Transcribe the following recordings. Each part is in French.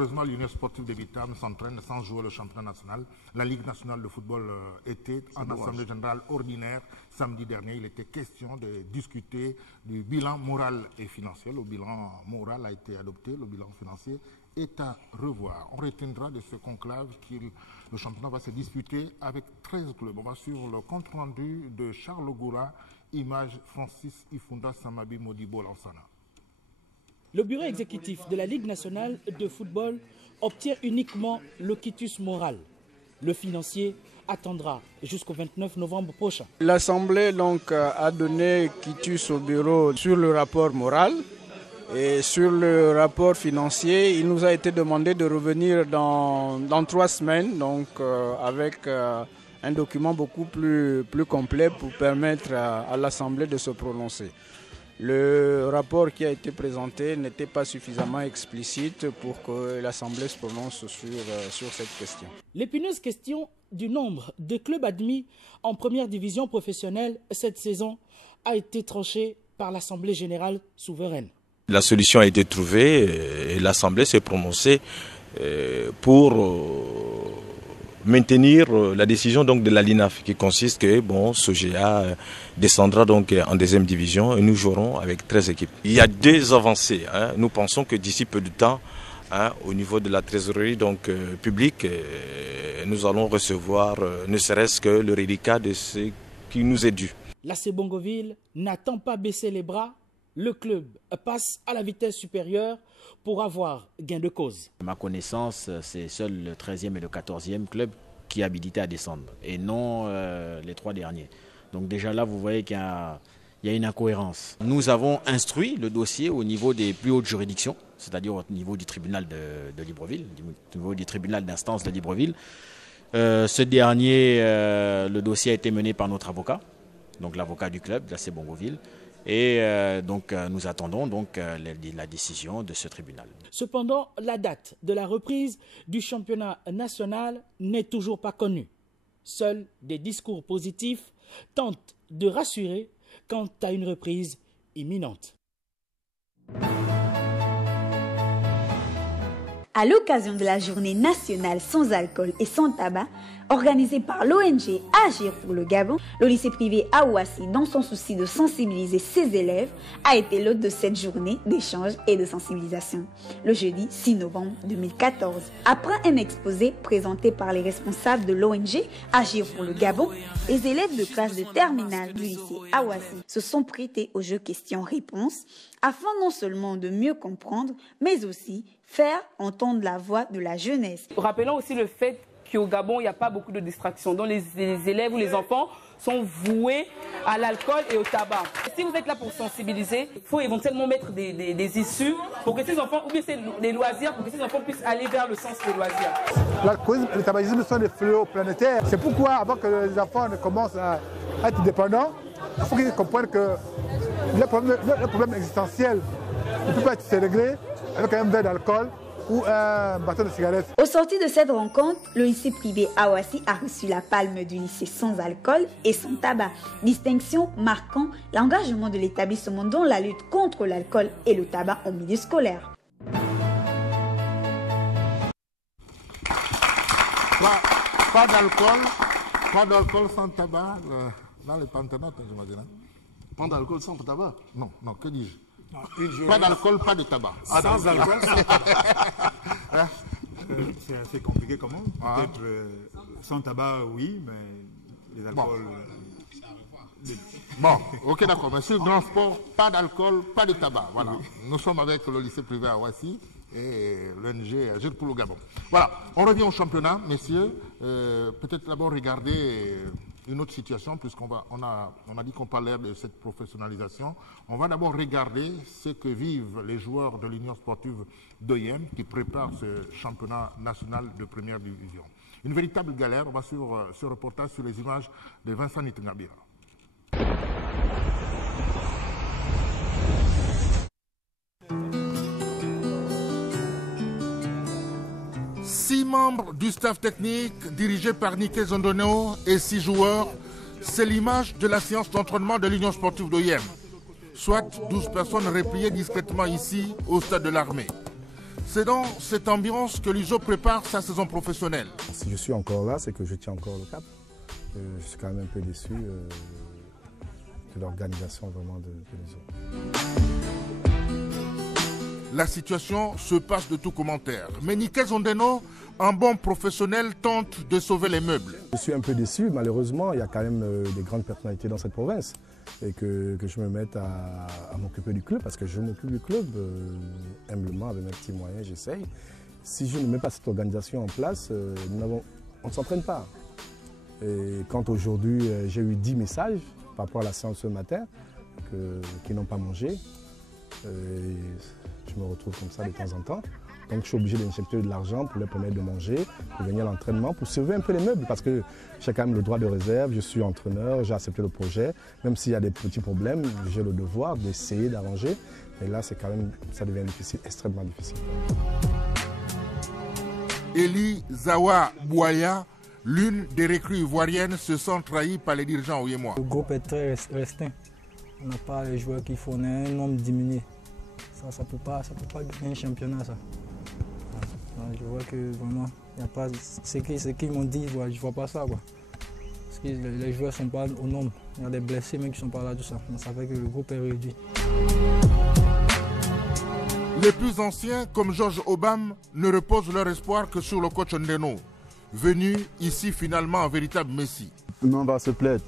Heureusement, l'Union sportive de Vitam s'entraîne sans jouer le championnat national. La Ligue nationale de football était en assemblée générale ordinaire samedi dernier. Il était question de discuter du bilan moral et financier. Le bilan moral a été adopté, le bilan financier est à revoir. On retiendra de ce conclave que le championnat va se disputer avec 13 clubs. On va suivre le compte rendu de Charles Goura, image Francis Ifunda Samabi Modibo Lansana. Le bureau exécutif de la Ligue nationale de football obtient uniquement le quitus moral. Le financier attendra jusqu'au 29 novembre prochain. L'Assemblée donc a donné quitus au bureau sur le rapport moral et sur le rapport financier. Il nous a été demandé de revenir dans 3 semaines donc, avec un document beaucoup plus complet pour permettre à l'Assemblée de se prononcer. Le rapport qui a été présenté n'était pas suffisamment explicite pour que l'Assemblée se prononce sur cette question. L'épineuse question du nombre de clubs admis en première division professionnelle cette saison a été tranchée par l'Assemblée générale souveraine. La solution a été trouvée et l'Assemblée s'est prononcée pour maintenir la décision donc de la LINAF qui consiste que Sogea descendra donc en deuxième division et nous jouerons avec 13 équipes. Il y a 2 avancées. Nous pensons que d'ici peu de temps, au niveau de la trésorerie donc publique, nous allons recevoir ne serait-ce que le reliquat de ce qui nous est dû. L'AC Bongoville n'attend pas baisser les bras. Le club passe à la vitesse supérieure pour avoir gain de cause. À ma connaissance, c'est seul le 13e et le 14e club qui est habilité à descendre et non les 3 derniers. Donc déjà là, vous voyez qu'il y a une incohérence. Nous avons instruit le dossier au niveau des plus hautes juridictions, c'est-à-dire au niveau du tribunal de Libreville, au niveau du tribunal d'instance de Libreville. Ce dernier, le dossier a été mené par notre avocat, donc l'avocat du club, l'AC Bongoville. Et donc nous attendons donc la décision de ce tribunal. Cependant, la date de la reprise du championnat national n'est toujours pas connue. Seuls des discours positifs tentent de rassurer quant à une reprise imminente. À l'occasion de la journée nationale sans alcool et sans tabac, organisée par l'ONG Agir pour le Gabon, le lycée privé Aouassi, dans son souci de sensibiliser ses élèves, a été l'hôte de cette journée d'échange et de sensibilisation, le jeudi 6 novembre 2014. Après un exposé présenté par les responsables de l'ONG Agir pour le Gabon, les élèves de classe de terminale du lycée Aouassi se sont prêtés au jeu questions-réponses afin non seulement de mieux comprendre, mais aussi faire entendre la voix de la jeunesse. Rappelons aussi le fait qu'au Gabon, il n'y a pas beaucoup de distractions. Donc les élèves ou les enfants sont voués à l'alcool et au tabac. Si vous êtes là pour sensibiliser, il faut éventuellement mettre des issues pour que ces enfants, ou bien c'est les loisirs, pour que ces enfants puissent aller vers le sens des loisirs. L'alcoolisme et le tabagisme sont des fléaux planétaires. C'est pourquoi, avant que les enfants ne commencent à être dépendants, il faut qu'ils comprennent que le problème existentiel ne peut pas être réglé avec un verre d'alcool ou un bâton de cigarette. Au sorti de cette rencontre, le lycée privé Aouassi a reçu la palme du lycée sans alcool et sans tabac, distinction marquant l'engagement de l'établissement dans la lutte contre l'alcool et le tabac au milieu scolaire. Pas d'alcool sans tabac dans les pantanotes, j'imagine. Pas d'alcool sans tabac? Non, que dis-je? Pas d'alcool, pas de tabac. Sans alcool, sans tabac. C'est assez compliqué comment? Peut-être sans tabac, oui, mais les alcools... Bon, ok, d'accord. Mais sur le grand sport, pas d'alcool, pas de tabac. Voilà. Oui. Nous sommes avec le lycée privé à Aouassi et l'ONG Agir pour le Gabon. Voilà. On revient au championnat, messieurs. Peut-être d'abord regarder une autre situation, puisqu'on a dit qu'on parlait de cette professionnalisation. On va d'abord regarder ce que vivent les joueurs de l'Union sportive d'Oyem qui préparent ce championnat national de première division. Une véritable galère. On va suivre ce reportage sur les images de Vincent Nitengabira. Six membres du staff technique dirigé par Niké Zondono et 6 joueurs, c'est l'image de la séance d'entraînement de l'Union sportive d'Oyem. Soit 12 personnes repliées discrètement ici au stade de l'armée. C'est dans cette ambiance que l'ISO prépare sa saison professionnelle. Si je suis encore là, c'est que je tiens encore le cap. Je suis quand même un peu déçu de l'organisation vraiment de l'ISO. La situation se passe de tout commentaire. Mais Nikel Zondeno, un bon professionnel, tente de sauver les meubles. Je suis un peu déçu, malheureusement, il y a quand même des grandes personnalités dans cette province. Et que je me mette à m'occuper du club, parce que je m'occupe du club humblement, avec mes petits moyens, j'essaye. Si je ne mets pas cette organisation en place, on ne s'entraîne pas. Et quand aujourd'hui j'ai eu 10 messages par rapport à la séance ce matin, qui n'ont pas mangé, je me retrouve comme ça de temps en temps. Donc je suis obligé d'injecter de l'argent pour leur permettre de manger, pour venir à l'entraînement, pour sauver un peu les meubles, parce que j'ai quand même le droit de réserve, je suis entraîneur, j'ai accepté le projet. Même s'il y a des petits problèmes, j'ai le devoir d'essayer d'arranger. Mais là, c'est quand même, ça devient difficile, extrêmement difficile. Eli Zawa Bouaya, l'une des recrues ivoiriennes, se sent trahie par les dirigeants ouémois. Le groupe est très restreint. On n'a pas les joueurs qu'il faut, on a un nombre diminué. Ça peut pas gagner un championnat, ça. Je vois que vraiment, il n'y a pas. Ce qu'ils m'ont dit, je ne vois pas ça, quoi. Parce que les joueurs ne sont pas au nombre. Il y a des blessés, mais qui ne sont pas là, tout ça. Donc ça fait que le groupe est réduit. Les plus anciens, comme Georges Obam, ne reposent leur espoir que sur le coach Ndeno, venu ici finalement un véritable messie. Nous, on va se plaindre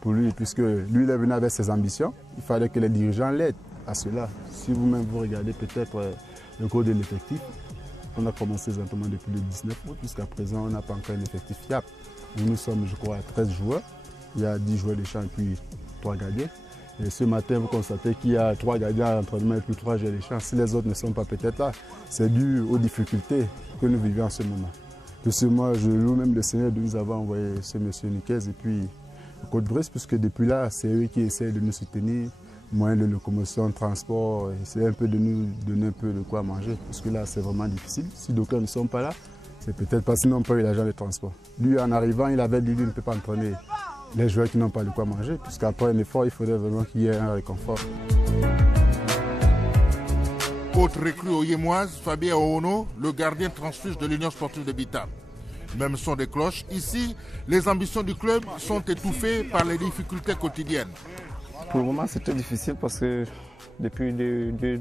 pour lui, puisque lui, il est venu avec ses ambitions. Il fallait que les dirigeants l'aident à cela. Si vous-même vous regardez peut-être le cours de l'effectif, on a commencé exactement depuis le 19 août. Jusqu'à présent, on n'a pas encore un effectif fiable. Nous sommes, je crois, 13 joueurs. Il y a 10 joueurs de champ et puis 3 gardiens. Et ce matin, vous constatez qu'il y a 3 gardiens à l'entraînement et puis 3 joueurs de champ. Si les autres ne sont pas peut-être là, c'est dû aux difficultés que nous vivons en ce moment. De ce mois, je loue même le Seigneur de nous avoir envoyé ce monsieur Niquez et puis le Côte-Bresse, puisque depuis là, c'est eux qui essaient de nous soutenir. Moyens de locomotion, transport, c'est un peu de nous donner un peu de quoi manger, parce que là c'est vraiment difficile. Si d'aucuns ne sont pas là, c'est peut-être parce qu'ils n'ont pas eu l'argent de transport. Lui en arrivant, il avait dit qu'il ne peut pas entraîner les joueurs qui n'ont pas de quoi manger, puisqu'après un effort, il faudrait vraiment qu'il y ait un réconfort. Autre recrue oyémoise, Fabien Oono, le gardien transfuge de l'Union sportive de Bitam. Même son des cloches, ici, les ambitions du club sont étouffées par les difficultés quotidiennes. Pour le moment, c'est très difficile parce que depuis 2-3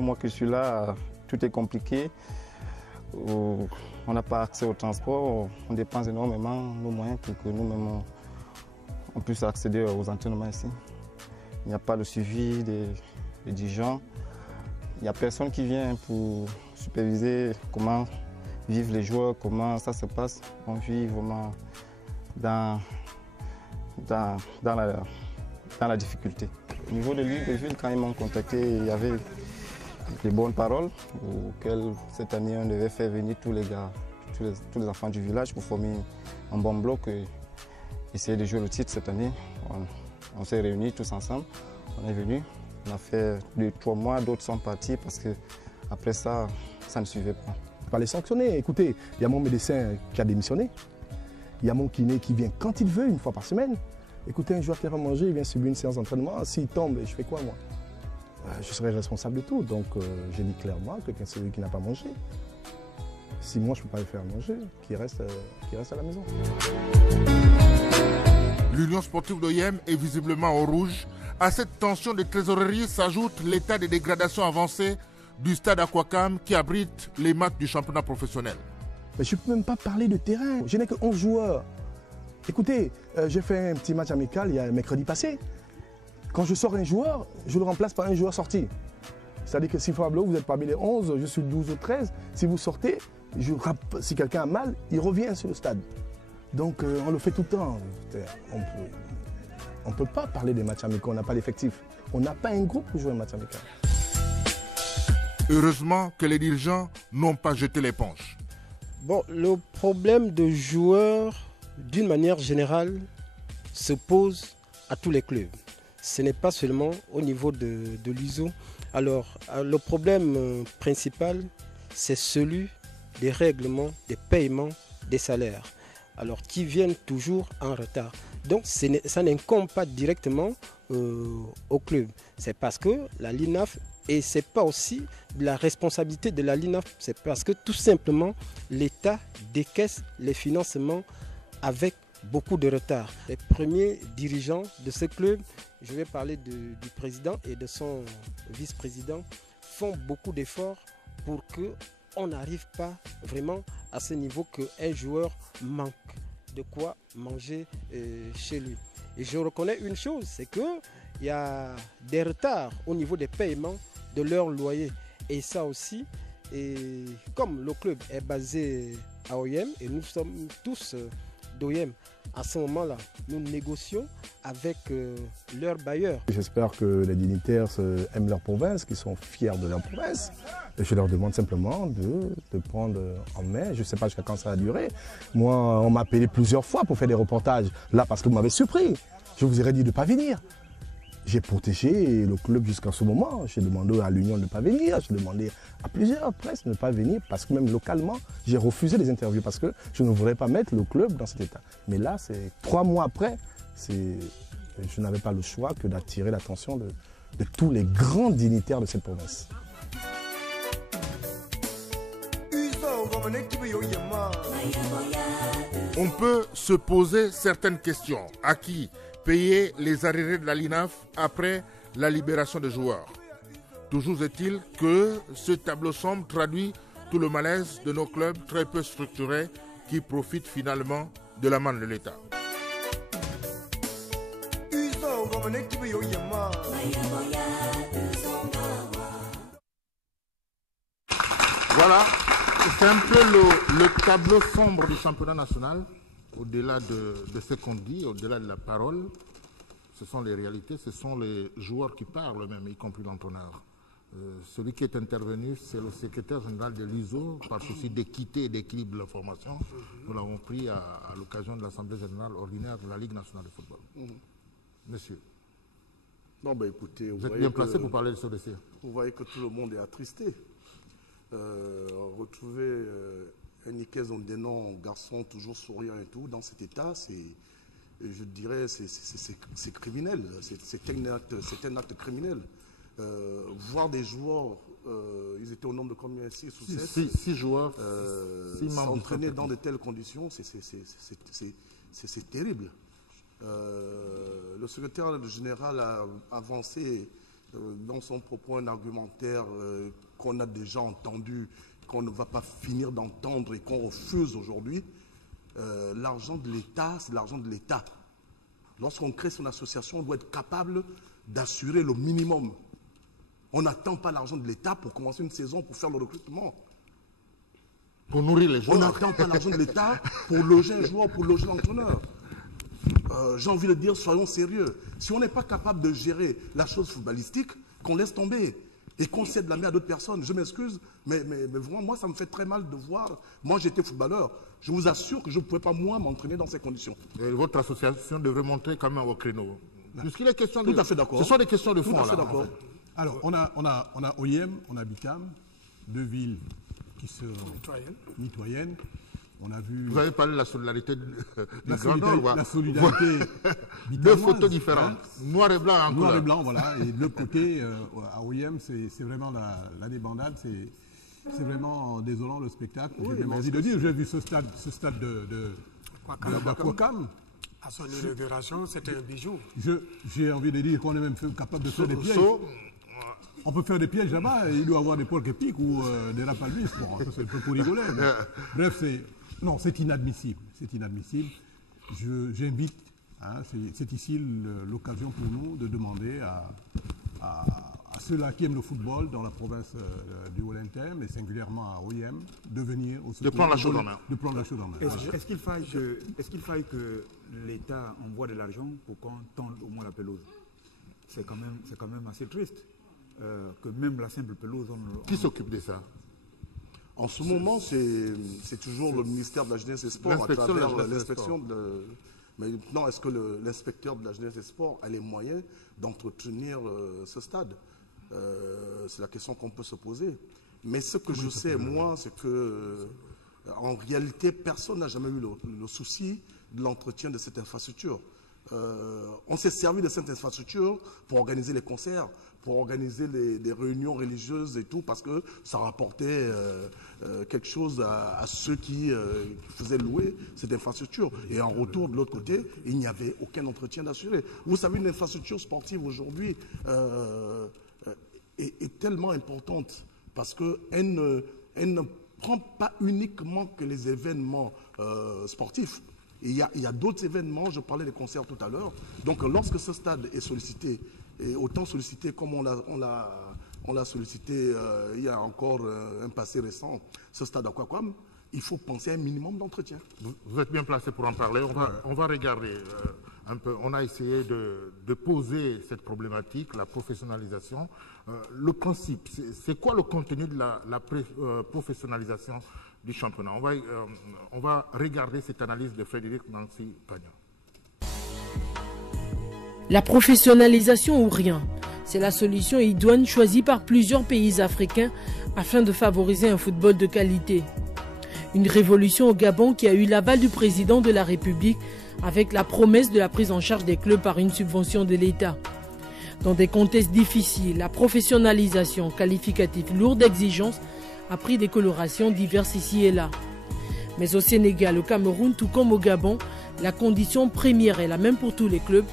mois que je suis là, tout est compliqué. On n'a pas accès au transport, on dépense énormément nos moyens pour que nous-mêmes on puisse accéder aux entraînements ici. Il n'y a pas le suivi des dirigeants. Il n'y a personne qui vient pour superviser comment vivent les joueurs, comment ça se passe. On vit vraiment dans la difficulté. Au niveau de l'île de ville, quand ils m'ont contacté, il y avait des bonnes paroles auxquelles cette année on devait faire venir tous les gars, tous les enfants du village pour former un bon bloc et essayer de jouer le titre cette année. On s'est réunis tous ensemble, on est venus, on a fait 2-3 mois, d'autres sont partis parce que après ça ne suivait pas. Pas les sanctionner. Écoutez, il y a mon médecin qui a démissionné, il y a mon kiné qui vient quand il veut, une fois par semaine. Écoutez, un joueur qui va manger, il vient subir une séance d'entraînement. S'il tombe, je fais quoi, moi? Je serai responsable de tout. Donc, j'ai dit clairement que celui qui n'a pas mangé, si moi je ne peux pas le faire manger, qu'il reste à la maison. L'Union sportive d'Oyem est visiblement au rouge. À cette tension de trésorerie s'ajoute l'état de dégradation avancée du stade Aquacam qui abrite les matchs du championnat professionnel. Mais je ne peux même pas parler de terrain. Je n'ai que 11 joueurs. Écoutez, j'ai fait un petit match amical il y a mercredi passé. Quand je sors un joueur, je le remplace par un joueur sorti. C'est-à-dire que si Fabio, vous êtes parmi les 11, je suis 12 ou 13. Si vous sortez, si quelqu'un a mal, il revient sur le stade. Donc on le fait tout le temps. On ne peut pas parler des matchs amicaux, on n'a pas l'effectif. On n'a pas un groupe pour jouer un match amical. Heureusement que les dirigeants n'ont pas jeté l'éponge. Bon, le problème de joueurs, d'une manière générale, se pose à tous les clubs. Ce n'est pas seulement au niveau de l'ISO. Alors, le problème principal, c'est celui des règlements, des paiements des salaires, alors qui viennent toujours en retard. Donc, ça n'incombe pas directement au club. C'est parce que la LINAF Et ce n'est pas aussi de la responsabilité de la LINAF, c'est parce que tout simplement l'État décaisse les financements avec beaucoup de retard. Les premiers dirigeants de ce club, je vais parler du président et de son vice-président, font beaucoup d'efforts pour qu'on n'arrive pas vraiment à ce niveau qu'un joueur manque de quoi manger chez lui. Et je reconnais une chose, c'est qu'il y a des retards au niveau des paiements de leur loyer. Et ça aussi, et comme le club est basé à OIM et nous sommes tous d'OIM, à ce moment-là, nous négocions avec leurs bailleurs. J'espère que les dignitaires aiment leur province, qu'ils sont fiers de leur province. Et je leur demande simplement de prendre en main. Je ne sais pas jusqu'à quand ça va durer. Moi, on m'a appelé plusieurs fois pour faire des reportages. Là, parce que vous m'avez surpris. Je vous aurais dit de ne pas venir. J'ai protégé le club jusqu'à ce moment. J'ai demandé à l'Union de ne pas venir. J'ai demandé à plusieurs presses de ne pas venir parce que même localement, j'ai refusé les interviews parce que je ne voudrais pas mettre le club dans cet état. Mais là, c'est 3 mois après, je n'avais pas le choix que d'attirer l'attention de tous les grands dignitaires de cette province. On peut se poser certaines questions. À qui payer les arriérés de la LINAF après la libération des joueurs? Toujours est-il que ce tableau sombre traduit tout le malaise de nos clubs très peu structurés qui profitent finalement de la main de l'État. Voilà, c'est un peu le tableau sombre du championnat national. Au-delà de ce qu'on dit, au-delà de la parole, ce sont les réalités, ce sont les joueurs qui parlent même, y compris l'entraîneur. Celui qui est intervenu, c'est le secrétaire général de l'USO, par souci d'équité et d'équilibre de la formation. Nous l'avons pris à l'occasion de l'Assemblée générale ordinaire de la Ligue nationale de football. Monsieur. Non, ben écoutez, vous êtes bien placé pour parler de ce dossier. Vous voyez que tout le monde est attristé. Retrouver un Nicaise Ondénon, garçon toujours souriant et tout, dans cet état, je dirais, c'est criminel. C'est un acte criminel. Voir des joueurs, ils étaient au nombre de combien? 6 ou 7 6 joueurs, s'entraîner dans de telles conditions, c'est terrible. Le secrétaire général a avancé dans son propos un argumentaire qu'on a déjà entendu, qu'on ne va pas finir d'entendre et qu'on refuse aujourd'hui. L'argent de l'État, c'est l'argent de l'État. Lorsqu'on crée son association, on doit être capable d'assurer le minimum. On n'attend pas l'argent de l'État pour commencer une saison, pour faire le recrutement. Pour nourrir les joueurs. On n'attend pas l'argent de l'État pour loger un joueur, pour loger l'entraîneur. J'ai envie de dire, soyons sérieux. Si on n'est pas capable de gérer la chose footballistique, qu'on laisse tomber et qu'on cède la main à d'autres personnes. Je m'excuse, mais vraiment, moi, ça me fait très mal de voir. Moi, j'étais footballeur. Je vous assure que je ne pouvais pas, moi, m'entraîner dans ces conditions. Et votre association devrait monter quand même au créneau. Puisqu'il est question de... Tout à fait d'accord. Ce sont des questions de fond. Tout à fait d'accord. En fait. Alors, on a OIM, on a Bicam, 2 villes qui sont mitoyennes. On a vu... Vous avez parlé de la solidarité la solidarité 2 photos différentes, noir et blanc en couleur. Noir et blanc, voilà. Et de l'autre côté, à OIM, c'est vraiment la débandade. C'est vraiment désolant le spectacle. J'ai même envie de dire, j'ai vu ce stade de Kwakam. À son inauguration, c'était un bijou. J'ai envie de dire qu'on est même capable de faire des pièges. On peut faire des pièges là-bas, il doit y avoir des porcs épiques ou des rapalvis. Bon, ça c'est un peu pour rigoler. Mais... Bref, c'est inadmissible. C'est inadmissible. J'invite, c'est ici l'occasion pour nous de demander à ceux-là qui aiment le football dans la province du Haut-Rhin, mais singulièrement à OIM, de venir au secours. De prendre la chose en main. De prendre la chose en main. Est-ce qu'il faille que l'État envoie de l'argent pour qu'on tende au moins la pelouse? C'est quand même assez triste. Que même la simple pelouse... Qui s'occupe de ça? En ce moment, c'est toujours le ministère de la Jeunesse et des Sports à travers l'inspection de... Mais maintenant, est-ce que l'inspecteur de la Jeunesse et des Sports a les moyens d'entretenir ce stade? C'est la question qu'on peut se poser. Mais ce que je sais, moi, c'est que en réalité, personne n'a jamais eu le souci de l'entretien de cette infrastructure. On s'est servi de cette infrastructure pour organiser les concerts, pour organiser les réunions religieuses et tout, parce que ça rapportait quelque chose à ceux qui faisaient louer cette infrastructure. Et en retour, de l'autre côté, il n'y avait aucun entretien d'assuré. Vous savez, une infrastructure sportive aujourd'hui est tellement importante parce qu'elle ne prend pas uniquement que les événements sportifs. Il y a d'autres événements, je parlais des concerts tout à l'heure. Donc lorsque ce stade est sollicité, et autant sollicité comme on l'a sollicité il y a encore un passé récent, ce stade Aquacom, il faut penser à un minimum d'entretien. Vous êtes bien placé pour en parler. On va regarder un peu. On a essayé de poser cette problématique, la professionnalisation. Le principe, c'est quoi le contenu de la professionnalisation du championnat? On va regarder cette analyse de Frédéric Nancy-Pagnon. La professionnalisation ou rien, c'est la solution idoine choisie par plusieurs pays africains afin de favoriser un football de qualité. Une révolution au Gabon qui a eu l'aval du président de la République avec la promesse de la prise en charge des clubs par une subvention de l'État. Dans des contextes difficiles, la professionnalisation qualificative lourde d'exigences a pris des colorations diverses ici et là. Mais au Sénégal, au Cameroun, tout comme au Gabon, la condition première est la même pour tous les clubs,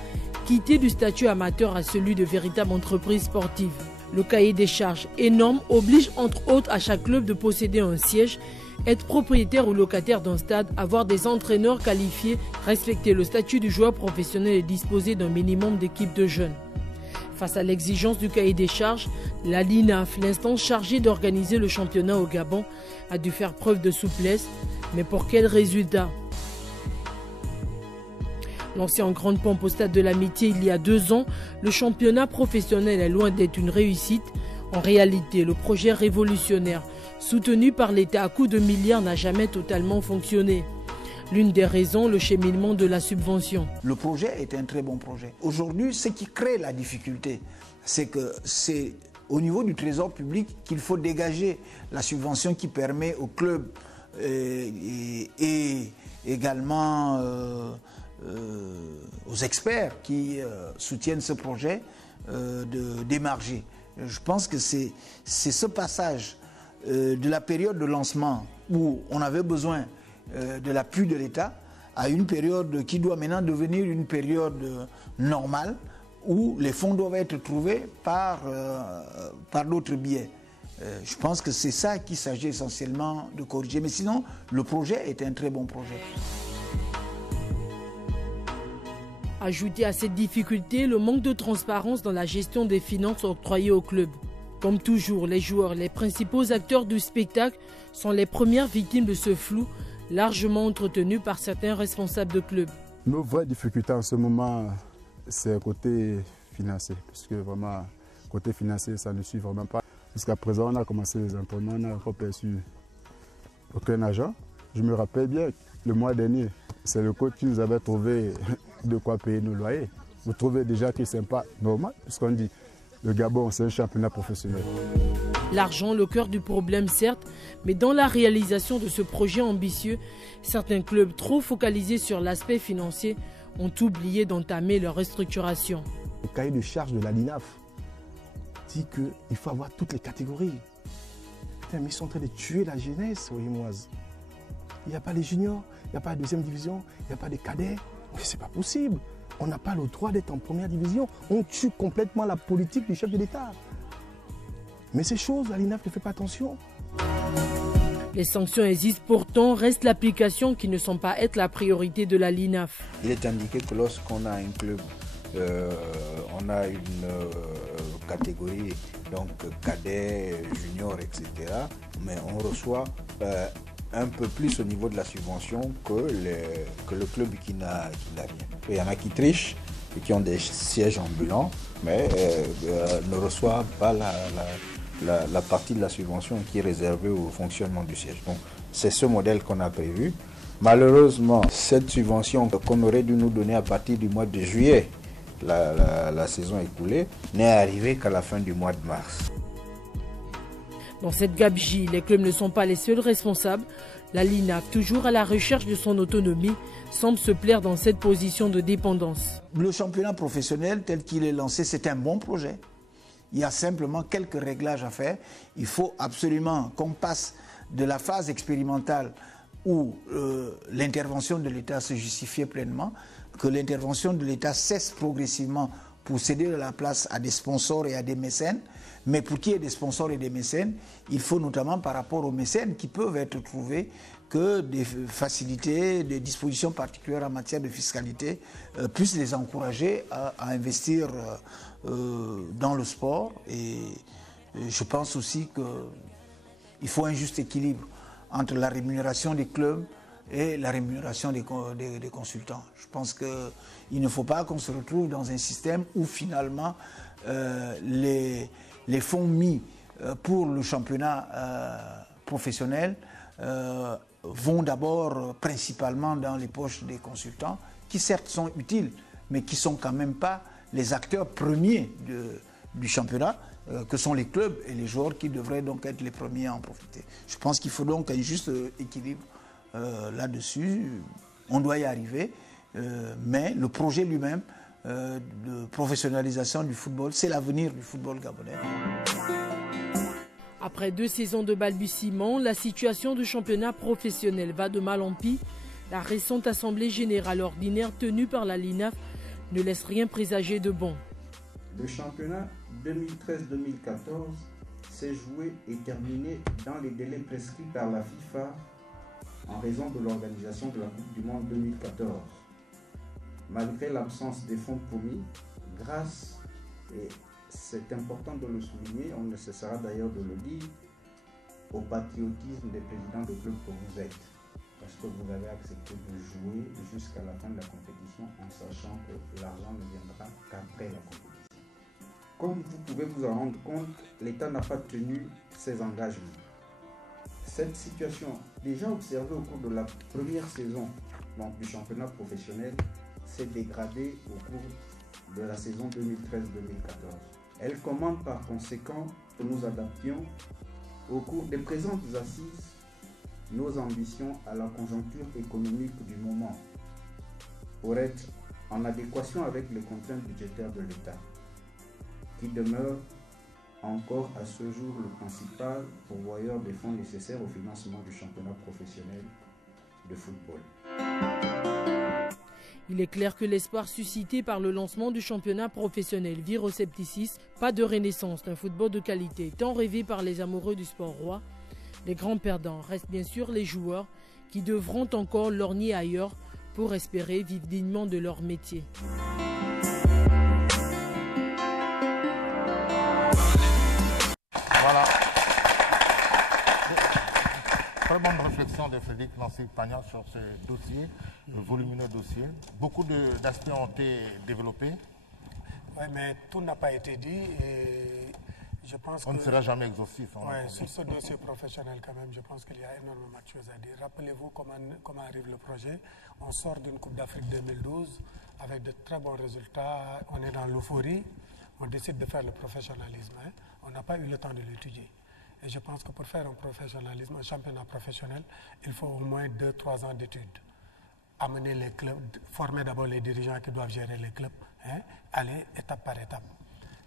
quitter du statut amateur à celui de véritable entreprise sportive. Le cahier des charges énorme oblige entre autres à chaque club de posséder un siège, être propriétaire ou locataire d'un stade, avoir des entraîneurs qualifiés, respecter le statut du joueur professionnel et disposer d'un minimum d'équipes de jeunes. Face à l'exigence du cahier des charges, la LINAF, l'instance chargée d'organiser le championnat au Gabon, a dû faire preuve de souplesse. Mais pour quel résultat? Lancé en grande pompe au stade de l'Amitié il y a 2 ans, le championnat professionnel est loin d'être une réussite. En réalité, le projet révolutionnaire, soutenu par l'État à coups de milliards, n'a jamais totalement fonctionné. L'une des raisons, le cheminement de la subvention. Le projet est un très bon projet. Aujourd'hui, ce qui crée la difficulté, c'est que c'est au niveau du trésor public qu'il faut dégager la subvention qui permet aux clubs et également aux experts qui soutiennent ce projet d'émarger. Je pense que c'est ce passage de la période de lancement où on avait besoin de l'appui de l'État à une période qui doit maintenant devenir une période normale où les fonds doivent être trouvés par d'autres biais. Je pense que c'est ça qu'il s'agit essentiellement de corriger. Mais sinon, le projet est un très bon projet. Ajouté à cette difficulté, le manque de transparence dans la gestion des finances octroyées au club. Comme toujours, les joueurs, les principaux acteurs du spectacle sont les premières victimes de ce flou, largement entretenu par certains responsables de clubs. Nos vraies difficultés en ce moment, c'est le côté financier. Parce que vraiment, côté financier, ça ne suit vraiment pas. Jusqu'à présent, on a commencé les entraînements, on n'a encore perçu aucun agent. Je me rappelle bien, le mois dernier, c'est le coach qui nous avait trouvé de quoi payer nos loyers. Vous trouvez déjà que ce n'est pas normal, puisqu'on dit le Gabon, c'est un championnat professionnel. L'argent, le cœur du problème, certes, mais dans la réalisation de ce projet ambitieux, certains clubs trop focalisés sur l'aspect financier ont oublié d'entamer leur restructuration. Le cahier de charge de la LINAF dit qu'il faut avoir toutes les catégories. Putain, mais ils sont en train de tuer la jeunesse oymoise. Il n'y a pas les juniors, il n'y a pas la deuxième division, il n'y a pas les cadets. Mais c'est pas possible. On n'a pas le droit d'être en première division. On tue complètement la politique du chef de l'État. Mais ces choses, la LINAF ne fait pas attention. Les sanctions existent pourtant, reste l'application qui ne semble pas être la priorité de la LINAF. Il est indiqué que lorsqu'on a un club, on a une catégorie, donc cadet, junior, etc. Mais on reçoit un peu plus au niveau de la subvention que le club qui n'a rien. Il y en a qui trichent et qui ont des sièges ambulants, mais ne reçoivent pas la partie de la subvention qui est réservée au fonctionnement du siège. Donc, c'est ce modèle qu'on a prévu. Malheureusement, cette subvention qu'on aurait dû nous donner à partir du mois de juillet, la saison écoulée, n'est arrivée qu'à la fin du mois de mars. Dans cette gabegie, les clubs ne sont pas les seuls responsables. La LINAF, toujours à la recherche de son autonomie, semble se plaire dans cette position de dépendance. Le championnat professionnel tel qu'il est lancé, c'est un bon projet. Il y a simplement quelques réglages à faire. Il faut absolument qu'on passe de la phase expérimentale où l'intervention de l'État se justifiait pleinement, que l'intervention de l'État cesse progressivement pour céder de la place à des sponsors et à des mécènes. Mais pour qu'il y ait des sponsors et des mécènes, il faut notamment par rapport aux mécènes qui peuvent être trouvés que des facilités, des dispositions particulières en matière de fiscalité puissent les encourager à investir dans le sport. Et je pense aussi qu'il faut un juste équilibre entre la rémunération des clubs et la rémunération des consultants. Je pense qu'il ne faut pas qu'on se retrouve dans un système où finalement les fonds mis pour le championnat professionnel vont d'abord principalement dans les poches des consultants, qui certes sont utiles, mais qui ne sont quand même pas les acteurs premiers du championnat, que sont les clubs et les joueurs qui devraient donc être les premiers à en profiter. Je pense qu'il faut donc un juste équilibre là-dessus. On doit y arriver, mais le projet lui-même de professionnalisation du football, c'est l'avenir du football gabonais. Après 2 saisons de balbutiement, la situation du championnat professionnel va de mal en pis. La récente assemblée générale ordinaire tenue par la LINAF ne laisse rien présager de bon. Le championnat 2013-2014 s'est joué et terminé dans les délais prescrits par la FIFA en raison de l'organisation de la Coupe du Monde 2014. Malgré l'absence des fonds promis, grâce, et c'est important de le souligner, on ne cessera d'ailleurs de le dire, au patriotisme des présidents de clubs que vous êtes, parce que vous avez accepté de jouer jusqu'à la fin de la compétition en sachant que l'argent ne viendra qu'après la compétition. Comme vous pouvez vous en rendre compte, l'État n'a pas tenu ses engagements. Cette situation, déjà observée au cours de la première saison du championnat professionnel, s'est dégradée au cours de la saison 2013-2014. Elle commande par conséquent que nous adaptions au cours des présentes assises nos ambitions à la conjoncture économique du moment pour être en adéquation avec les contraintes budgétaires de l'État, qui demeure encore à ce jour le principal pourvoyeur des fonds nécessaires au financement du championnat professionnel de football. Il est clair que l'espoir suscité par le lancement du championnat professionnel vire au scepticisme. Pas de renaissance d'un football de qualité tant rêvé par les amoureux du sport roi. Les grands perdants restent bien sûr les joueurs qui devront encore lorgner ailleurs pour espérer vivre dignement de leur métier. Voilà. Très bonne réflexion de Frédéric Nancy-Pagna sur ce dossier, le volumineux dossier. Beaucoup d'aspects ont été développés. Oui, mais tout n'a pas été dit et je pense on ne sera jamais exhaustif. Ouais, sur ce dossier professionnel quand même, je pense qu'il y a énormément de choses à dire. Rappelez-vous comment arrive le projet. On sort d'une Coupe d'Afrique 2012 avec de très bons résultats. On est dans l'euphorie. On décide de faire le professionnalisme. Hein. On n'a pas eu le temps de l'étudier. Et je pense que pour faire un professionnalisme, un championnat professionnel, il faut au moins 2-3 ans d'études. Amener les clubs, former d'abord les dirigeants qui doivent gérer les clubs, hein, aller étape par étape.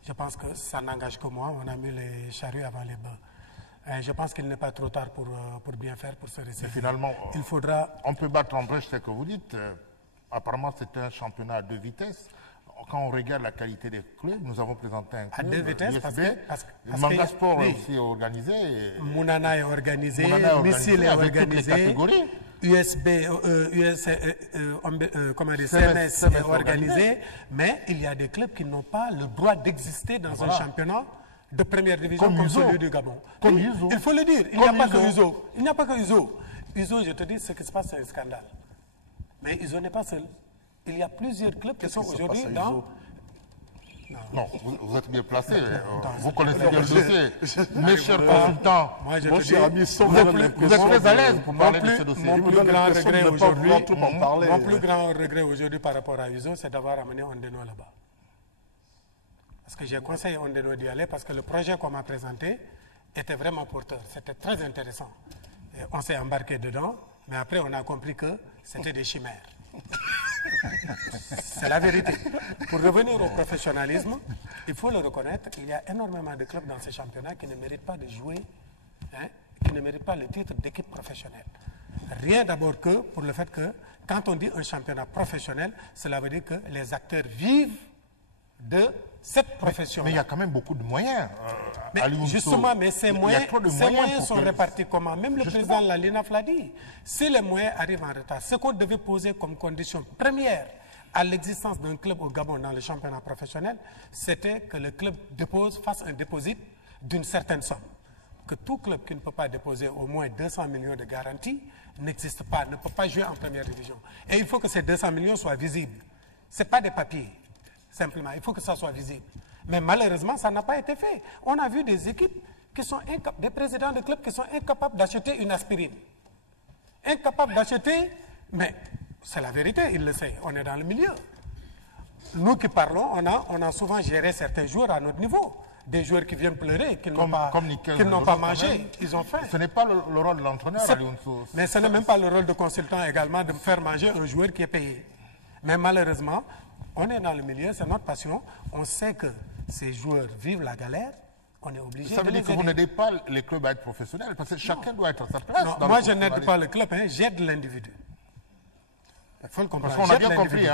Je pense que ça n'engage que moi. On a mis les charrues avant les bœufs. Et je pense qu'il n'est pas trop tard pour bien faire, pour se résister. Finalement, il faudra... on peut battre en brèche ce que vous dites. Apparemment, c'est un championnat à 2 vitesses. Quand on regarde la qualité des clubs, nous avons présenté un club à 2 vitesses, USB, Manga Sport est aussi organisé. Mounana est organisé, Missile est organisé, USB, CNS est organisé, mais il y a des clubs qui n'ont pas le droit d'exister dans un championnat de première division comme celui du Gabon. Comme Uzo. Il faut le dire, il n'y a pas que Uzo. Il n'y a pas que Uzo. Uzo, je te dis, ce qui se passe, c'est un scandale. Mais Uzo n'est pas seul. Il y a plusieurs clubs qui sont aujourd'hui dans... Non, vous êtes bien placé. Vous connaissez bien le dossier. Mes chers consultants, mon cher ami, vous êtes très à l'aise pour parler de ce dossier. Mon plus grand regret aujourd'hui par rapport à Uzo, c'est d'avoir amené Ondeno là-bas. Parce que j'ai conseillé Ondeno d'y aller parce que le projet qu'on m'a présenté était vraiment porteur. C'était très intéressant. Et on s'est embarqué dedans, mais après on a compris que c'était des chimères. C'est la vérité. Pour revenir au professionnalisme, il faut le reconnaître, il y a énormément de clubs dans ces championnats qui ne méritent pas de jouer, hein, qui ne méritent pas le titre d'équipe professionnelle. Rien d'abord que pour le fait que quand on dit un championnat professionnel, cela veut dire que les acteurs vivent de cette profession. Mais il y a quand même beaucoup de moyens. Mais justement, mais ces moyens sont répartis comment? Même le président de la LINAF l'a dit. Si les moyens arrivent en retard, ce qu'on devait poser comme condition première à l'existence d'un club au Gabon dans le championnat professionnel, c'était que le club fasse un dépôt d'une certaine somme. Que tout club qui ne peut pas déposer au moins 200 millions de garanties n'existe pas, ne peut pas jouer en première division. Et il faut que ces 200 millions soient visibles. Ce n'est pas des papiers, simplement. Il faut que ça soit visible. Mais malheureusement, ça n'a pas été fait. On a vu des équipes qui sont incapables, des présidents de clubs qui sont incapables d'acheter une aspirine. Incapables d'acheter, mais c'est la vérité, il le sait, on est dans le milieu. Nous qui parlons, on a souvent géré certains joueurs à notre niveau. Des joueurs qui viennent pleurer, qui n'ont pas mangé, ils ont faim. Ce n'est pas le rôle de l'entraîneur, mais ce n'est même pas le rôle de consultant également de faire manger un joueur qui est payé. Mais malheureusement, on est dans le milieu, c'est notre passion. On sait que ces joueurs vivent la galère, on est obligé de les aider. Ça veut dire que vous n'aidez pas les clubs à être professionnels, parce que chacun doit être à sa place. Non, moi, je n'aide pas le club, hein, j'aide l'individu. Il faut le comprendre. Parce qu'on a bien compris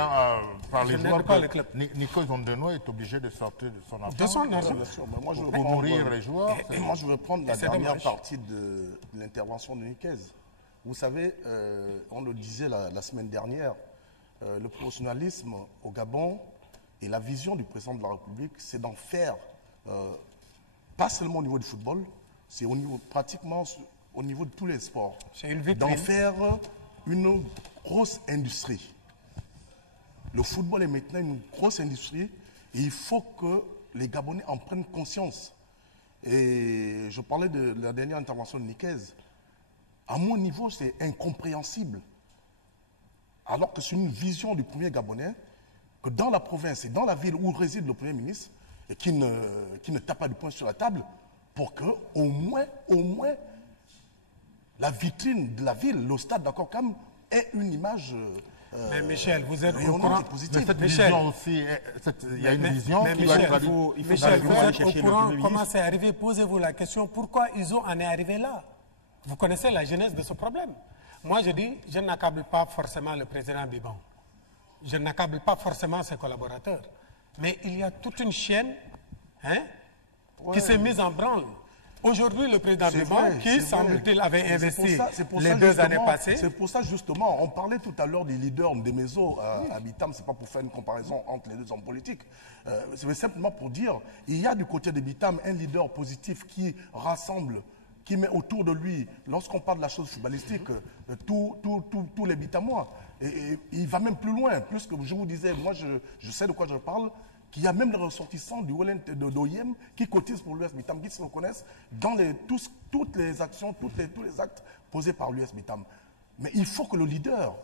par les joueurs que Nico Zondeno est obligé de sortir de son argent. De son argent. Moi, je veux pour nourrir les joueurs. Moi, je veux prendre la dernière partie de l'intervention de Niquez. Vous savez, on le disait la semaine dernière, le professionnalisme au Gabon et la vision du président de la République, c'est d'en faire, pas seulement au niveau du football, c'est pratiquement au niveau de tous les sports. D'en faire une grosse industrie. Le football est maintenant une grosse industrie et il faut que les Gabonais en prennent conscience. Et je parlais de la dernière intervention de Niquez. À mon niveau, c'est incompréhensible. Alors que c'est une vision du premier Gabonais, que dans la province et dans la ville où réside le Premier ministre, et qui ne tape pas du poing sur la table, pour que au moins, la vitrine de la ville, le stade d'Akorkam, ait une image mais Michel, vous êtes au courant. Mais cette vision aussi, il y a une vision qui doit être Michel, vous êtes au courant comment c'est arrivé? Posez-vous la question, pourquoi Iso en est arrivé là? Vous connaissez la genèse de ce problème. Moi, je dis, je n'accable pas forcément le président Biban. Je n'accable pas forcément ses collaborateurs. Mais il y a toute une chaîne qui s'est mise en branle. Aujourd'hui, le président Biban, qui semble-t-il avait investi les 2 années passées. C'est pour ça justement, on parlait tout à l'heure des leaders des Meso à Bitam, c'est pas pour faire une comparaison entre les deux hommes politiques. C'est simplement pour dire, il y a du côté de Bitam un leader positif qui rassemble, qui met autour de lui, lorsqu'on parle de la chose footballistique, tous les Bitamois. Et il va même plus loin, plus que je vous disais, moi je sais de quoi je parle, qu'il y a même des ressortissants du d'OIM qui cotisent pour l'US Bitam, qui se reconnaissent dans toutes les actions, tous les actes posés par l'US Bitam. Mais il faut que le leader,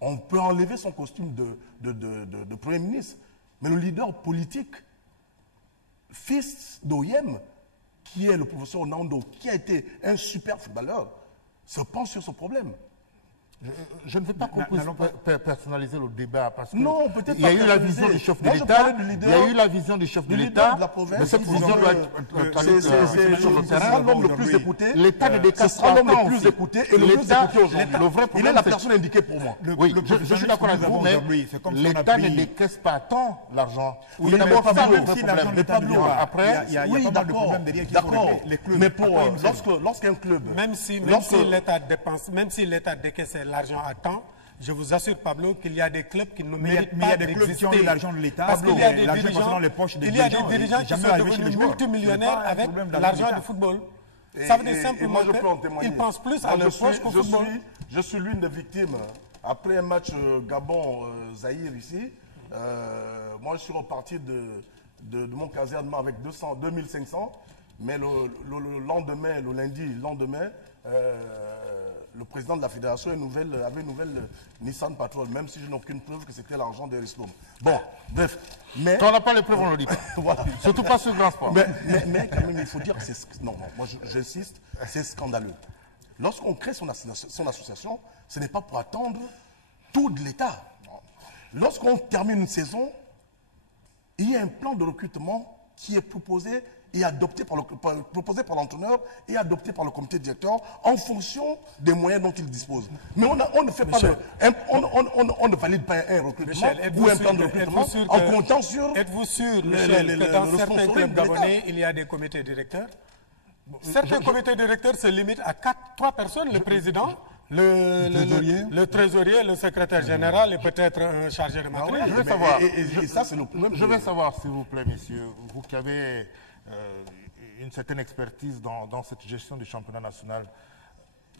on peut enlever son costume de Premier ministre, mais le leader politique, fils d'OIM, qui est le professeur Nando, qui a été un super footballeur, se penche sur ce problème. Je ne veux pas qu'on puisse personnaliser le débat parce que non, peut-être il y a eu la vision du chef de l'État, il y a eu la vision du chef de l'État, mais cette vision doit être sur le terrain. L'homme le plus écouté, l'État ne décaisse pas l'homme le plus écouté et le plus écouté aujourd'hui. Le vrai problème, il est la personne indiquée pour moi. Oui, je suis d'accord avec vous, mais l'État ne décaisse pas tant l'argent. Oui, d'abord, après, oui, d'accord, mais pour lorsqu'un club, même si l'État dépense, même si l'État décaisse l'argent à temps, je vous assure, Pablo, qu'il y a des clubs qui ne méritent pas d'exister. Mais il y a des clubs qui ont eu l'argent de l'État. Parce qu'il y a des dirigeants, il y a des dirigeants qui sont devenus multimillionnaires avec l'argent du football. Ça veut dire simplement qu'ils pensent plus à leur poche qu'au football. Je suis l'une des victimes. Après un match Gabon-Zaïre ici, moi je suis reparti de mon casernement avec 2500, mais le lendemain, le lundi, le lendemain, le président de la fédération avait une nouvelle Nissan Patrol, même si je n'ai aucune preuve que c'était l'argent de Ristom. Bon, bref. Mais quand on n'a pas les preuves, on le dit pas. Voilà. Surtout pas sur le grand sport. Mais quand même, il faut dire que c'est... Non, moi j'insiste, c'est scandaleux. Lorsqu'on crée son association, ce n'est pas pour attendre tout de l'État. Lorsqu'on termine une saison, il y a un plan de recrutement qui est proposé et adopté proposé par l'entraîneur et adopté par le comité directeur en fonction des moyens dont il dispose. Mais on ne fait Michel, pas on ne valide pas un recrutement ou un plan de recrutement en comptant sur... Êtes-vous sûr, Michel, que dans certains clubs gabonais, il y a des comités directeurs? Certains comités directeurs se limitent à 3 personnes, le président, le trésorier, le secrétaire général et peut-être un chargé de matériel. Je veux savoir, je veux savoir, s'il vous plaît, messieurs, vous qui avez une certaine expertise dans cette gestion du championnat national,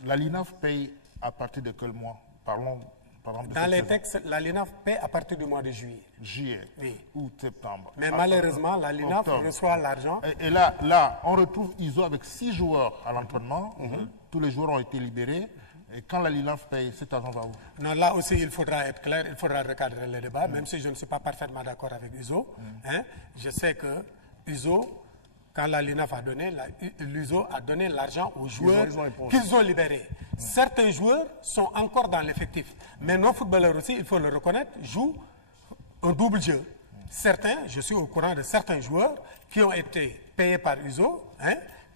la LINAF paye à partir de quel mois? Parlons par exemple de dans les textes, la LINAF paie à partir du mois de juillet. Juillet, oui. Août, septembre. Mais malheureusement, la LINAF reçoit l'argent. Et là, on retrouve ISO avec 6 joueurs à l'entraînement. Tous les joueurs ont été libérés. Et quand la LINAF paye, cet argent va où? Non, là aussi, il faudra être clair, il faudra recadrer le débat, même si je ne suis pas parfaitement d'accord avec USO. Je sais que USO, quand la LINAF a donné, l'USO a donné l'argent aux joueurs qu'ils ont libérés. Certains joueurs sont encore dans l'effectif. Mais nos footballeurs aussi, il faut le reconnaître, jouent un double jeu. Certains, je suis au courant de certains joueurs qui ont été payés par USO,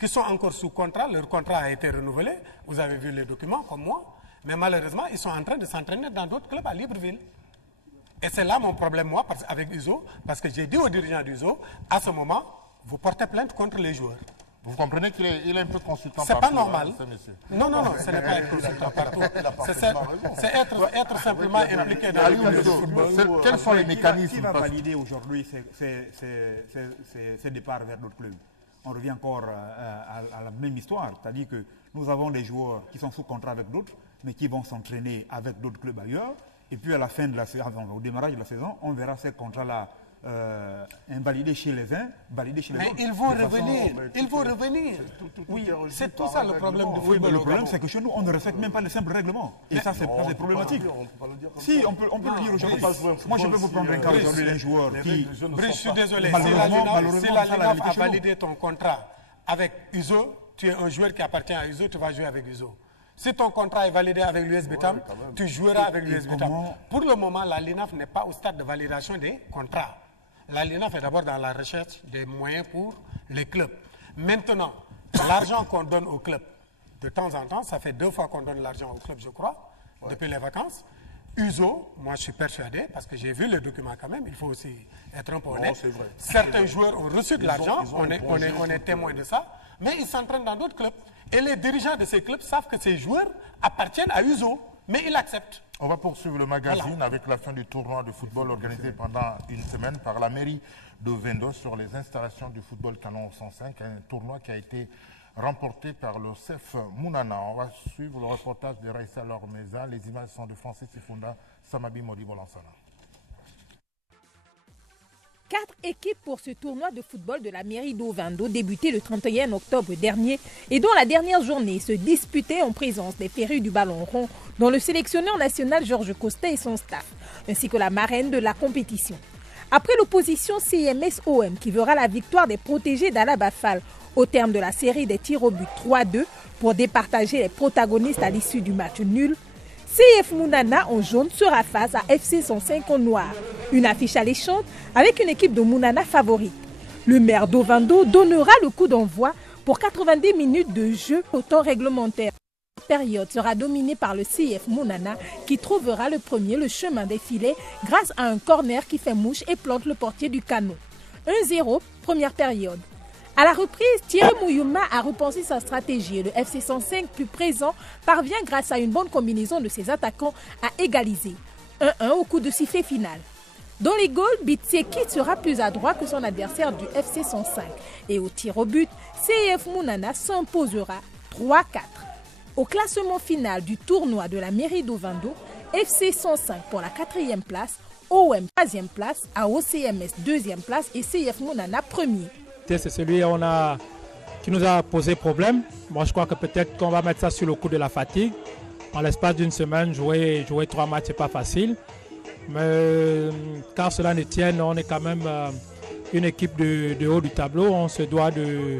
qui sont encore sous contrat, leur contrat a été renouvelé, vous avez vu les documents comme moi, mais malheureusement, ils sont en train de s'entraîner dans d'autres clubs à Libreville. Et c'est là mon problème, moi, avec USO, parce que j'ai dit aux dirigeants d'USO, à ce moment, vous portez plainte contre les joueurs. Vous comprenez qu'il est un peu consultant partout. C'est pas normal. Non, ce n'est pas être consultant partout. C'est être simplement impliqué dans le football. Quels sont les mécanismes qui va valider aujourd'hui ces départs vers d'autres clubs? On revient encore à la même histoire, c'est-à-dire que nous avons des joueurs qui sont sous contrat avec d'autres, mais qui vont s'entraîner avec d'autres clubs ailleurs. Et puis à la fin de la saison, au démarrage de la saison, on verra ces contrats-là invalidés chez les uns, validés chez les autres. Mais ils vont revenir, Oui, c'est tout ça le problème du football. Mais le problème, c'est que chez nous, on ne respecte même pas les simples règlements. Et ça, c'est problématique. Si, on peut le dire aujourd'hui. Moi, je peux vous prendre un cas aujourd'hui d'un joueur qui... Brice, je suis désolé. Si la LINAF a validé ton contrat avec USO, tu es un joueur qui appartient à USO, tu vas jouer avec USO. Si ton contrat est validé avec l'US Betam, tu joueras avec l'US Betam. Pour le moment, la LINAF n'est pas au stade de validation des contrats. La LINAF est d'abord dans la recherche des moyens pour les clubs. Maintenant, l'argent qu'on donne aux clubs, de temps en temps, ça fait 2 fois qu'on donne l'argent aux clubs, je crois, depuis les vacances. USO, moi je suis persuadé, parce que j'ai vu le document quand même, il faut aussi être un peu honnête. Certains joueurs ont reçu de l'argent, on est témoin de ça, mais ils s'entraînent dans d'autres clubs. Et les dirigeants de ces clubs savent que ces joueurs appartiennent à USO, mais ils acceptent. On va poursuivre le magazine avec la fin du tournoi de football organisé pendant une semaine par la mairie de Vendo sur les installations du football Canon 105, un tournoi qui a été remporté par le CEF Mounana. On va suivre le reportage de Raissa Lormeza. Les images sont de Francis Ifunda, Samabi Modibo Lansana. 4 équipes pour ce tournoi de football de la mairie d'Ovendo débuté le 31 octobre dernier et dont la dernière journée se disputait en présence des férus du ballon rond dont le sélectionneur national Georges Costa et son staff, ainsi que la marraine de la compétition. Après l'opposition CMS-OM qui verra la victoire des protégés d'Alabafal au terme de la série des tirs au but 3-2 pour départager les protagonistes à l'issue du match nul, CF Mounana en jaune sera face à FC 105 en noir. Une affiche alléchante avec une équipe de Mounana favorite. Le maire d'Ovendo donnera le coup d'envoi pour 90 minutes de jeu au temps réglementaire. La période sera dominée par le CF Mounana qui trouvera le premier le chemin des filets grâce à un corner qui fait mouche et plante le portier du Canon. 1-0, première période. À la reprise, Thierry Mouyouma a repensé sa stratégie et le FC 105 plus présent parvient grâce à une bonne combinaison de ses attaquants à égaliser. 1-1 au coup de sifflet final. Dans les goals, Bitseki sera plus adroit que son adversaire du FC 105 et au tir au but, CF Mounana s'imposera 3-4. Au classement final du tournoi de la mairie d'Ovendo, FC 105 pour la 4e place, OM 3e place, AOCMS 2e place et CF Mounana 1er. C'est celui qui nous a posé problème. Moi, je crois que peut-être qu'on va mettre ça sur le coup de la fatigue. En l'espace d'une semaine, jouer 3 matchs, ce n'est pas facile. Mais car cela ne tienne, on est quand même une équipe de haut du tableau. On se doit de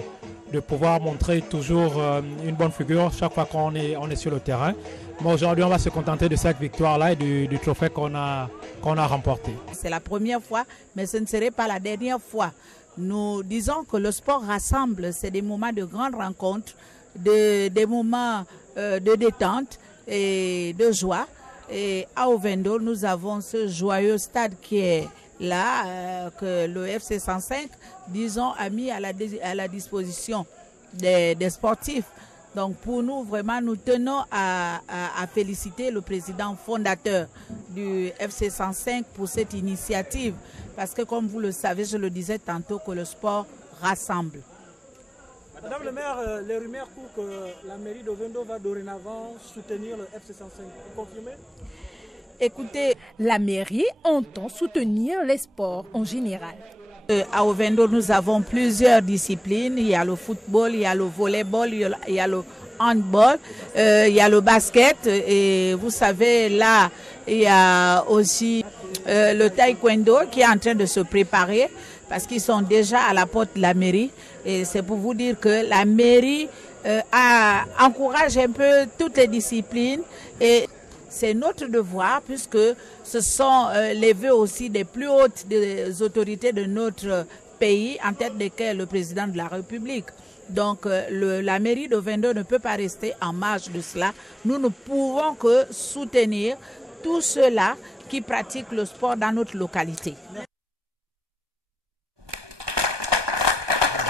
de pouvoir montrer toujours une bonne figure chaque fois qu'on est sur le terrain. Mais aujourd'hui, on va se contenter de cette victoire-là et du trophée qu'on a remporté. C'est la première fois, mais ce ne serait pas la dernière fois. Nous disons que le sport rassemble, c'est des moments de grandes rencontres, des moments de détente et de joie. Et à Ovendo, nous avons ce joyeux stade qui est là, que le FC 105, disons, a mis à la disposition des sportifs. Donc pour nous, vraiment, nous tenons à féliciter le président fondateur du FC 105 pour cette initiative. Parce que comme vous le savez, je le disais tantôt, que le sport rassemble. Madame le maire, les rumeurs courent que la mairie d'Ovendo va dorénavant soutenir le FC 105. Vous confirmez? Écoutez, la mairie entend soutenir les sports en général. À Ovendo, nous avons plusieurs disciplines. Il y a le football, il y a le volleyball, il y a le handball, il y a le basket. Et vous savez, là, il y a aussi le taekwondo qui est en train de se préparer parce qu'ils sont déjà à la porte de la mairie. Et c'est pour vous dire que la mairie encourage un peu toutes les disciplines. Et c'est notre devoir, puisque ce sont les vœux aussi des plus hautes des autorités de notre pays, en tête desquelles le président de la République. Donc la mairie d'Ovendo ne peut pas rester en marge de cela. Nous ne pouvons que soutenir tous ceux-là qui pratiquent le sport dans notre localité.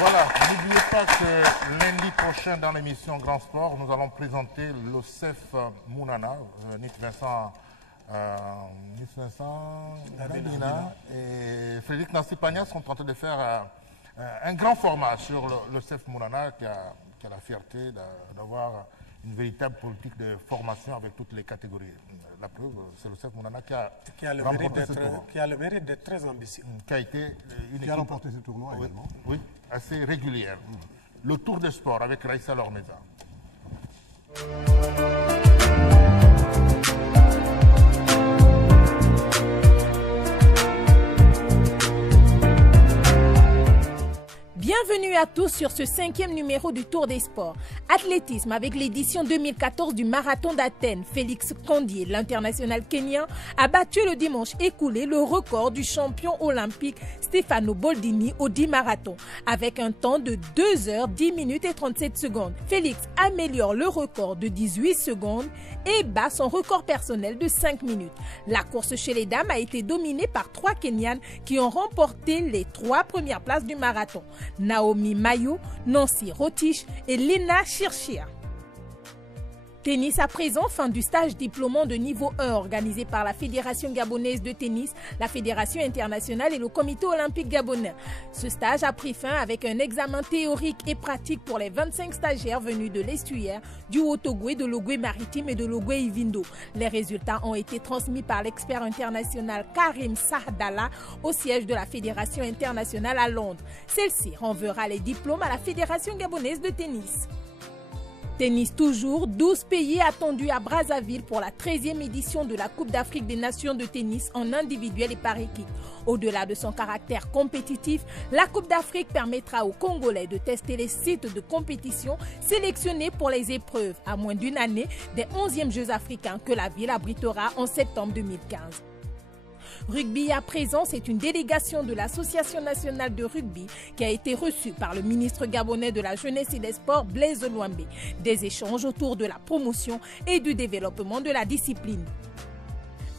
Voilà, n'oubliez pas que lundi prochain dans l'émission Grand Sport, nous allons présenter le CEF Mounana, Nit Vincent Benina et Frédéric Nassipagna sont en train de faire un grand format sur le CEF Mounana qui a la fierté d'avoir une véritable politique de formation avec toutes les catégories. La preuve, c'est le CEF Mounana qui a le mérite d'être très ambitieux. Qui a été qui a remporté ce tournoi également. Oui, assez régulière. Le tour de sport avec Raïssa Lormeza. Bienvenue à tous sur ce 5e numéro du Tour des Sports. Athlétisme avec l'édition 2014 du Marathon d'Athènes. Félix Kondié, l'international kenyan, a battu le dimanche écoulé le record du champion olympique Stefano Boldini au 10 marathon avec un temps de 2 heures 10 minutes et 37 secondes. Félix améliore le record de 18 secondes et bat son record personnel de 5 minutes. La course chez les dames a été dominée par 3 Kenyanes qui ont remporté les 3 premières places du marathon. Naomi Mayo, Nancy Rotich et Lena Chirchia. Tennis à présent, fin du stage diplômant de niveau 1 organisé par la Fédération gabonaise de tennis, la Fédération internationale et le Comité olympique gabonais. Ce stage a pris fin avec un examen théorique et pratique pour les 25 stagiaires venus de l'estuaire, du Haut-Ogooué, de l'Ogooué maritime et de l'Ogooué-Ivindo. Les résultats ont été transmis par l'expert international Karim Sahdallah au siège de la Fédération internationale à Londres. Celle-ci renverra les diplômes à la Fédération gabonaise de tennis. Tennis toujours, 12 pays attendus à Brazzaville pour la 13e édition de la Coupe d'Afrique des Nations de tennis en individuel et par équipe. Au-delà de son caractère compétitif, la Coupe d'Afrique permettra aux Congolais de tester les sites de compétition sélectionnés pour les épreuves à moins d'une année des 11e Jeux africains que la ville abritera en septembre 2015. Rugby à présent, c'est une délégation de l'Association nationale de rugby qui a été reçue par le ministre gabonais de la Jeunesse et des Sports, Blaise Luambe. Des échanges autour de la promotion et du développement de la discipline.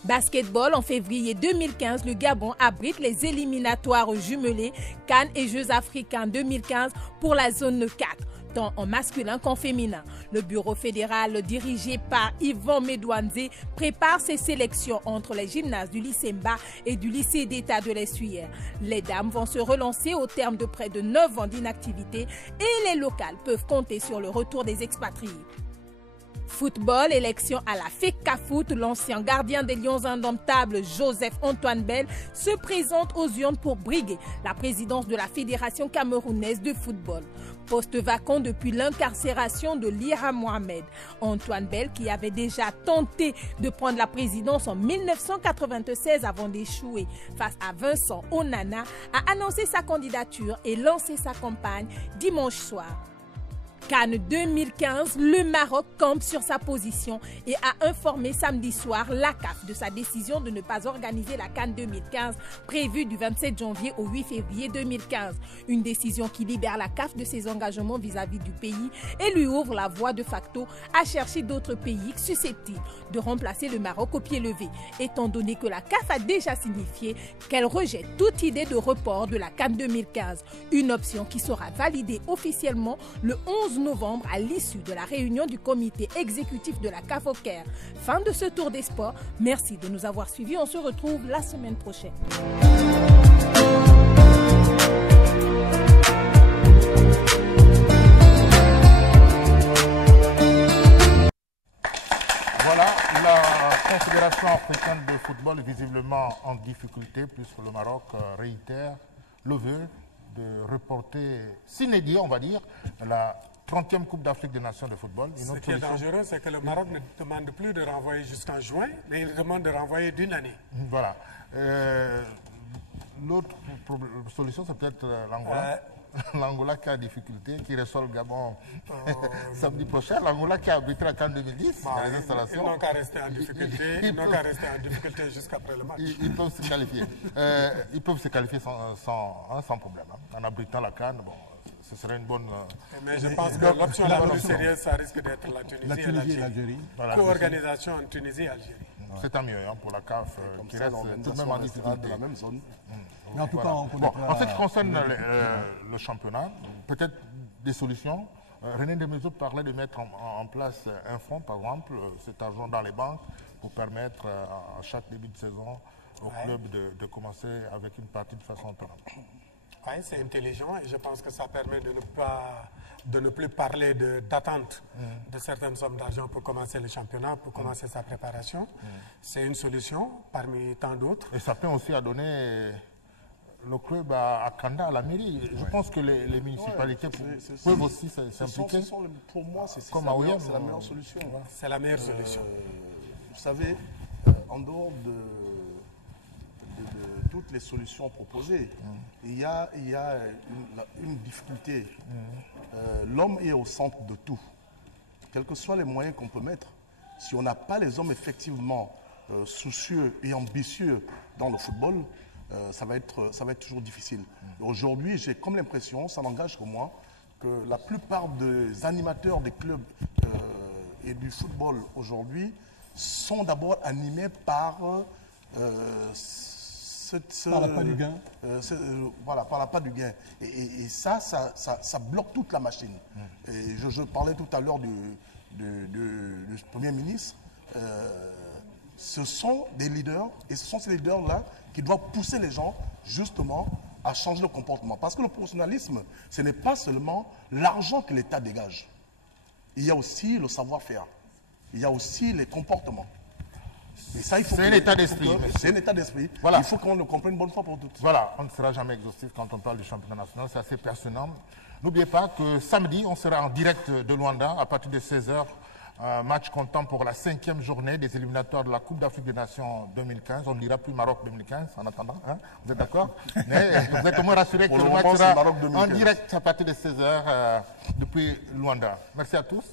Basketball, en février 2015, le Gabon abrite les éliminatoires jumelés CAN et Jeux africains 2015 pour la zone 4. Tant en masculin qu'en féminin. Le bureau fédéral dirigé par Yvan Medouanzé prépare ses sélections entre les gymnases du lycée Mba et du lycée d'État de l'Essuyer. Les dames vont se relancer au terme de près de 9 ans d'inactivité et les locales peuvent compter sur le retour des expatriés. Football, élection à la FECAFOOT, l'ancien gardien des Lions indomptables Joseph-Antoine Bell se présente aux urnes pour briguer la présidence de la Fédération camerounaise de football. Poste vacant depuis l'incarcération de Lira Mohamed. Antoine Bell, qui avait déjà tenté de prendre la présidence en 1996 avant d'échouer face à Vincent Onana, a annoncé sa candidature et lancé sa campagne dimanche soir. Cannes 2015, le Maroc campe sur sa position et a informé samedi soir la CAF de sa décision de ne pas organiser la Cannes 2015 prévue du 27 janvier au 8 février 2015. Une décision qui libère la CAF de ses engagements vis-à-vis du pays et lui ouvre la voie de facto à chercher d'autres pays susceptibles de remplacer le Maroc au pied levé, étant donné que la CAF a déjà signifié qu'elle rejette toute idée de report de la Cannes 2015, une option qui sera validée officiellement le 11 novembre à l'issue de la réunion du comité exécutif de la CAF au Caire. Fin de ce tour des sports. Merci de nous avoir suivis. On se retrouve la semaine prochaine. Voilà, la Confédération africaine de football est visiblement en difficulté puisque le Maroc réitère le vœu de reporter s'inédit, on va dire, la 30e Coupe d'Afrique des Nations de football. Ce qui est dangereux, c'est que le Maroc ne demande plus de renvoyer jusqu'en juin, mais il demande de renvoyer d'une année. Voilà. L'autre solution, c'est peut-être l'Angola. L'Angola qui a des difficultés, qui reçoit le Gabon samedi prochain. L'Angola qui a arbitré la CAN 2010 dans les installations. Ils n'ont qu'à rester en difficulté. Ils n'ont qu'à rester en difficulté jusqu'après le match. Ils peuvent se qualifier. Ils peuvent se qualifier sans problème. En abritant la CAN, bon, ce serait une bonne... Mais je pense que l'option la plus sérieuse, ça risque d'être la Tunisie et l'Algérie. Voilà, co-organisation en Tunisie et Algérie. C'est tant mieux pour la CAF qui reste tout de même en difficulté. Dans la même zone. Mais en tout cas, on bon, en ce qui concerne le championnat, peut-être des solutions. René Desmaisons parlait de mettre en place un fonds, par exemple, cet argent dans les banques pour permettre à chaque début de saison au club de commencer avec une partie de façon autonome. Oui, c'est intelligent et je pense que ça permet de ne plus parler d'attente de certaines sommes d'argent pour commencer le championnat, pour commencer sa préparation. C'est une solution parmi tant d'autres. Et ça peut aussi donner le club à Kanda, à la mairie. Je pense que les municipalités peuvent aussi s'impliquer. Pour moi, c'est la meilleure solution. C'est la meilleure solution. Vous savez, en dehors de toutes les solutions proposées, il y a une difficulté. L'homme est au centre de tout. Quels que soient les moyens qu'on peut mettre, si on n'a pas les hommes effectivement soucieux et ambitieux dans le football, ça va être toujours difficile. Aujourd'hui, j'ai comme l'impression, ça n'engage que moi, que la plupart des animateurs des clubs et du football aujourd'hui sont d'abord animés par par la pas du gain. Voilà, par la pas du gain. Et ça bloque toute la machine. Et je parlais tout à l'heure du Premier ministre. Ce sont des leaders, et ce sont ces leaders-là qui doivent pousser les gens, justement, à changer le comportement. Parce que le professionnalisme, ce n'est pas seulement l'argent que l'État dégage. Il y a aussi le savoir-faire. Il y a aussi les comportements. C'est un état d'esprit. C'est un état d'esprit. Voilà. Il faut qu'on le comprenne une bonne fois pour toutes. Voilà, on ne sera jamais exhaustif quand on parle du championnat national, c'est assez passionnant. N'oubliez pas que samedi, on sera en direct de Luanda à partir de 16h. Match comptant pour la 5e journée des éliminatoires de la Coupe d'Afrique des Nations 2015. On ne dira plus Maroc 2015 en attendant. Hein, vous êtes d'accord? Mais vous êtes au moins rassurés que le match sera en direct à partir de 16h depuis Luanda. Merci à tous.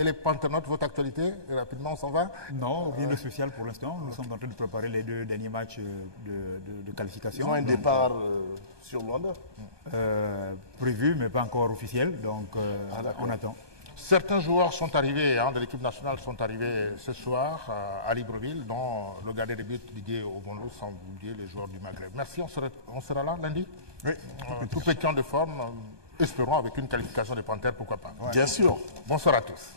Et les panternautes, votre actualité, rapidement, on s'en va? Non, rien de spécial pour l'instant. Nous sommes en train de préparer les 2 derniers matchs de qualification. Ils ont un départ sur Luanda prévu, mais pas encore officiel. Donc, on attend. Certains joueurs sont arrivés, de l'équipe nationale, sont arrivés ce soir à Libreville, dont le gardien de but Didier Obonlou, sans oublier les joueurs du Maghreb. Merci, on sera là lundi? Oui. Tout pétant de forme, espérons avec une qualification des Panthères, pourquoi pas. Bien sûr. Bonsoir à tous.